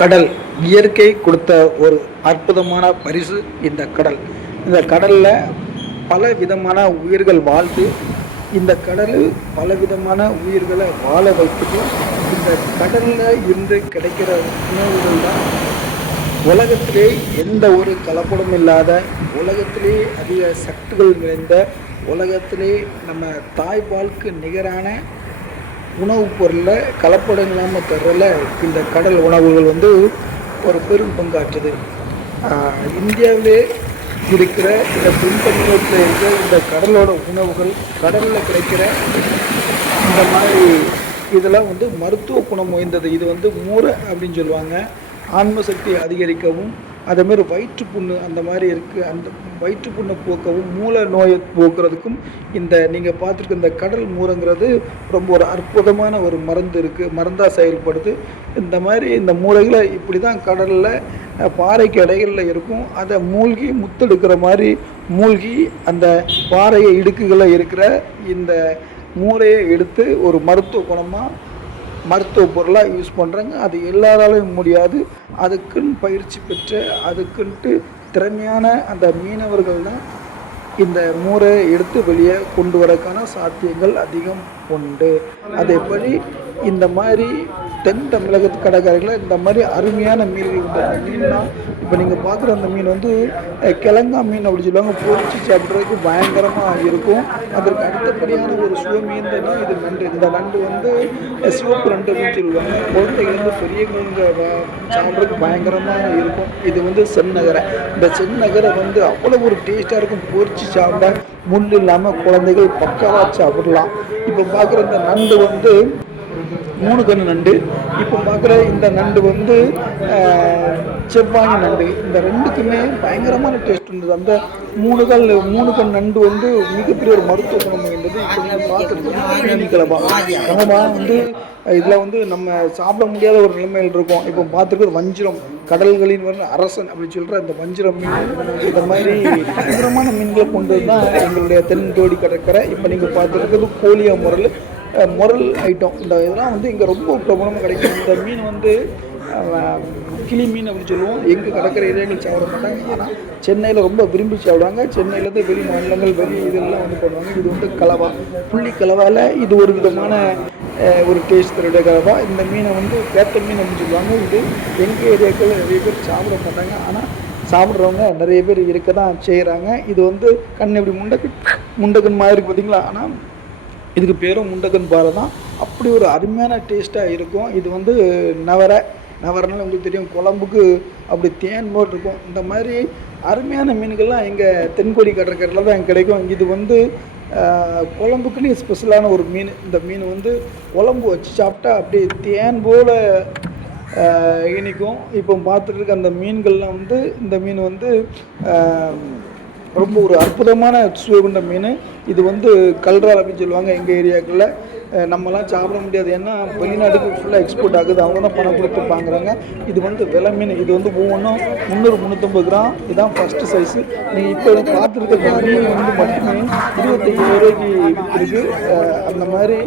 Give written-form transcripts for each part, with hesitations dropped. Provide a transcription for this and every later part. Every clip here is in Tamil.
கடல் இயற்கை கொடுத்த ஒரு அற்புதமான பரிசு இந்த கடல். இந்த கடலில் பல விதமான உயிர்கள் வாழ்ந்து இந்த கடலில் பல விதமான உயிர்களை வாழ வைக்குது. இந்த கடலில் இருந்து கிடைக்கிற உணவுகள் தான் உலகத்திலே எந்த ஒரு கலப்படம் இல்லாத, உலகத்திலே அதிக சத்துகள் நிறைந்த, உலகத்திலே நம்ம தாய்ப்பாலுக்கு நிகரான உணவுப் பொருளில் கலப்படம் இல்லாமல் தர்றல இந்த கடல் உணவுகள் வந்து ஒரு பெரும் பங்காற்றுது. இந்தியாவிலே இருக்கிற இந்த பின்பற்றத்தில் இருக்கிற இந்த கடலோட உணவுகள், கடலில் கிடைக்கிற இந்த மாதிரி இதெல்லாம் வந்து மருத்துவ குணம் வாய்ந்தது. இது வந்து மூரை அப்படின்னு சொல்லுவாங்க. ஆன்ம சக்தி அதிகரிக்கவும், அதேமாரி வயிற்றுப்புண்ணு அந்த மாதிரி இருக்குது, அந்த வயிற்றுப்புண்ணை போக்கவும், மூல நோயை போக்குறதுக்கும் இந்த நீங்கள் பார்த்துருக்க இந்த கடல் மூரைங்கிறது ரொம்ப ஒரு அற்புதமான ஒரு மருந்து இருக்குது, மருந்தாக செயல்படுது. இந்த மாதிரி இந்த மூளைகளை இப்படி தான் கடலில் பாறைக்கு இடைகளில் இருக்கும். அதை மூழ்கி முத்தெடுக்கிற மாதிரி மூழ்கி அந்த பாறையை இடுக்குகளில் இருக்கிற இந்த மூளையை எடுத்து ஒரு மருத்துவ குணமாக மருத்துவ பொருளாக யூஸ் பண்ணுறாங்க. அது எல்லாராலையும் முடியாது. அதுக்குன்னு பயிற்சி பெற்ற, அதுக்குன்ட்டு திறமையான அந்த மீனவர்கள் தான் இந்த மூரையை எடுத்து வெளியே கொண்டு வரக்கான சாத்தியங்கள் அதிகம் உண்டு. அதேபடி இந்த மாதிரி தென் தமிழகத்து கடற்கரைகளில் இந்த மாதிரி அருமையான மீன்கள் உண்டு. அந்த மீன்னா இப்போ நீங்கள் பார்க்குற அந்த மீன் வந்து கிழங்கா மீன் அப்படி சொல்லுவாங்க. பொரிச்சு சாப்பிட்றதுக்கு பயங்கரமாக இருக்கும். அதற்கு அடுத்தபடியான ஒரு சுவமீந்தனா இது நண்டு. இந்த நண்டு வந்து சிவப்பு நண்டு அப்படின்னு சொல்லுவாங்க. குழந்தைகள் பெரியவங்க சாப்பிட்றதுக்கு பயங்கரமாக இருக்கும். இது வந்து செந்நகரை. இந்த செந்நகரை வந்து அவ்வளோ ஒரு டேஸ்ட்டாக இருக்கும். பொரிச்சு சாப்பிட முள் இல்லாமல் குழந்தைகள் பக்காவாக சாப்பிடலாம். இப்போ பார்க்குற இந்த நண்டு வந்து 3 கண் நண்டு. இப்போ பார்க்குற இந்த நண்டு வந்து செவ்வாய் நண்டு. இந்த ரெண்டுக்குமே பயங்கரமான டேஸ்ட் இருந்தது. அந்த 3 கண் நண்டு வந்து மிகப்பெரிய ஒரு மருத்துவ குணம் வாய்ந்தது. இப்போ நீங்கள் பார்த்துருக்கோம் கனவா வந்து இதில் வந்து நம்ம சாப்பிட முடியாத ஒரு நிலைமையில் இருக்கும். இப்போ பார்த்துருக்கிறது வஞ்சிரம், கடல்களின் வர அரசன் அப்படின்னு சொல்கிற இந்த வஞ்சிரம் மீன். இந்த மாதிரி பயங்கரமான மீன்களை கொண்டு தான் எங்களுடைய தென்கோடி கடற்கரை. இப்போ நீங்கள் பார்த்துருக்கிறது கோழியா முரல் ஐட்டம். இந்த இதெல்லாம் வந்து இங்கே ரொம்ப பிரபலமாக கிடைக்கும். இந்த மீன் வந்து கிளி மீன் அப்படின்னு சொல்லுவோம். எங்கள் கடற்கரை ஏரியாக்கள் சாப்பிட மாட்டாங்க. ஆனால் சென்னையில் ரொம்ப விரும்பி சாப்பிடுவாங்க. சென்னையிலேருந்து வெளி மாநிலங்கள் இதெல்லாம் வந்து பண்ணுவாங்க. இது வந்து கலவா, புள்ளி கலவாவில் இது ஒரு விதமான ஒரு டேஸ்ட் தருடைய கலவா. இந்த மீனை வந்து பேத்த மீன் அப்படின்னு சொல்லுவாங்க. இது எங்கள் ஏரியாக்கள் நிறைய பேர் சாப்பிட மாட்டாங்க. ஆனால் சாப்பிட்றவங்க நிறைய பேர் இருக்க தான் செய்கிறாங்க. இது வந்து கண் எப்படி முண்டக்கன் மாதிரி இருக்குது பார்த்தீங்களா? ஆனால் இதுக்கு பேரும் முண்டக்கன் பாறை தான். அப்படி ஒரு அருமையான டேஸ்ட்டாக இருக்கும். இது வந்து நவரனால உங்களுக்கு தெரியும், குழம்புக்கு அப்படி தேன் போட்டு இருக்கும். இந்த மாதிரி அருமையான மீன்கள்லாம் எங்கள் தென்கோடி கடற்கரையில் தான் கிடைக்கும். இது வந்து குழம்புக்குன்னு ஸ்பெஷலான ஒரு மீன். இந்த மீன் வந்து குழம்பு வச்சு சாப்பிட்டா அப்படியே தேன் போல் இனிக்கும். இப்போ பார்த்துட்டு இருக்க அந்த மீன்கள்லாம் வந்து இந்த மீன் வந்து ரொம்ப ஒரு அற்புதமான சுவை கொண்ட மீன். இது வந்து கல்றால் அப்படின்னு சொல்லுவாங்க எங்கள் ஏரியாக்களில். நம்மலாம் சாப்பிட முடியாது. ஏன்னா வெளிநாட்டுக்கு ஃபுல்லாக எக்ஸ்போர்ட் ஆகுது. அவங்க தான் பணம் கொடுத்து வாங்குறாங்க. இது வந்து விலை மீன். இது வந்து ஒவ்வொன்றும் 300-350 கிராம். இதுதான் ஃபஸ்ட்டு சைஸு. நீங்கள் இப்போ பார்த்துருக்க மீன் வந்து மட்டுமே 25 ரூபாய்க்கு விற்கிறது. அந்த மாதிரி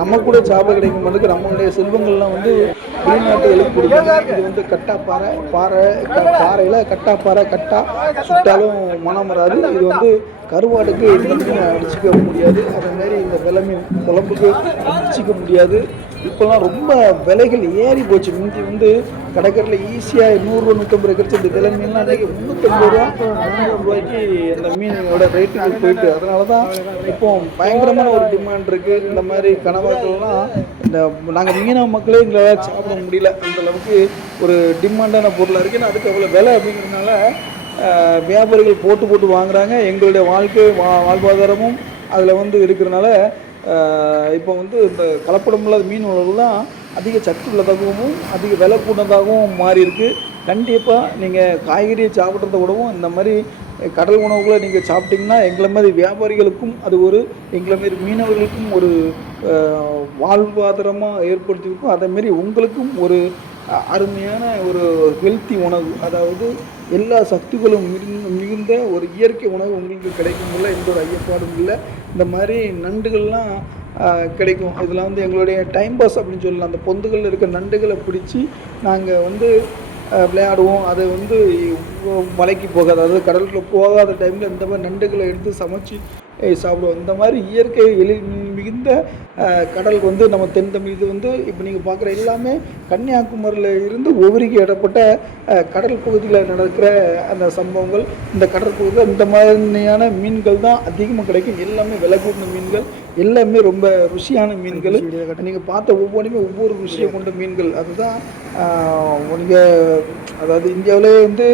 நம்ம கூட சாப்பிட கிடைக்கும் போது நம்மளுடைய செல்வங்கள்லாம் வந்து வெளிநாட்டுகளுக்கு கொடுக்குறாங்க. இது வந்து பாறையில் கட்டா சுட்டாலும் மனம் வராது. இது வந்து கருவாடுக்கு இந்த மீன் அடிச்சிக்க முடியாது. அதேமாதிரி இந்த விலை மீன் குழம்புக்கு அடிச்சிக்க முடியாது. இப்போல்லாம் ரொம்ப விலைகள் ஏறி போச்சு. முந்தி வந்து கடற்கரையில் ஈஸியாக 100-150 கிடைச்சி இந்த விலை மீன்லாம் அன்றைக்கி 350 ரூபா 400 ரூபாய்க்கு அந்த மீனோட ரேட்டுக்கு போயிட்டு. அதனால தான் இப்போ பயங்கரமான ஒரு டிமாண்ட் இருக்குது. இந்த மாதிரி கனவாக்கள்லாம் இந்த நாங்கள் மீனவ மக்களே எங்களால் சாப்பிட முடியல. அந்தளவுக்கு ஒரு டிமாண்டான பொருளாக இருக்குது. ஏன்னா அதுக்கு அவ்வளோ விலை அப்படிங்கிறதுனால வியாபாரிகள் போட்டு வாங்குகிறாங்க. எங்களுடைய வாழ்வாதாரமும் அதில் வந்து இருக்கிறதுனால இப்போ வந்து இந்த கலப்படம் இல்லாத மீன் உணவு தான் அதிக சத்து உள்ளதாகவும் அதிக விலை கூடதாகவும் மாறி இருக்குது. கண்டிப்பாக நீங்கள் காய்கறியை சாப்பிட்றத விடவும் இந்த மாதிரி கடல் உணவுகளை நீங்கள் சாப்பிட்டிங்கன்னா எங்களை மாதிரி வியாபாரிகளுக்கும் அது ஒரு எங்களை மாரி மீனவர்களுக்கும் ஒரு வாழ்வாதாரமாக ஏற்படுத்தியிருக்கும். அதேமாரி உங்களுக்கும் ஒரு அருமையான ஒரு ஹெல்த்தி உணவு, அதாவது எல்லா சக்திகளும் மிகுந்த ஒரு இயற்கை உணவு உங்களுக்கு கிடைக்கும். எந்த ஒரு ஐயப்பாடும் இல்லை. இந்த மாதிரி நண்டுகள்லாம் கிடைக்கும். இதில் வந்து எங்களுடைய டைம் பாஸ் அப்படின்னு சொல்லலாம். அந்த பொந்துகளில் இருக்க நண்டுகளை பிடிச்சி நாங்கள் வந்து விளையாடுவோம். அது வந்து மலைக்கு போகாது, அதாவது கடலுக்குள்ளே போகாத டைமில் இந்த மாதிரி நண்டுகளை எடுத்து சமைச்சு சாப்பிடுவோம். இந்த மாதிரி இயற்கை மிகுந்த கடல் வந்து நம்ம தென் தமிழ் இது வந்து இப்போ நீங்கள் பார்க்குற எல்லாமே கன்னியாகுமரியில் இருந்து ஒவ்வொருக்கு இடப்பட்ட கடல் பகுதியில் நடக்கிற அந்த சம்பவங்கள். இந்த கடல் பகுதியில் இந்த மாதிரியான மீன்கள் தான் அதிகமாக கிடைக்கும். எல்லாமே விலை கூடின மீன்கள், எல்லாமே ரொம்ப ருசியான மீன்கள். நீங்கள் பார்த்த ஒவ்வொன்றுமே ஒவ்வொரு ருசியை கொண்ட மீன்கள். அதுதான் நீங்கள் அதாவது இந்தியாவிலே வந்து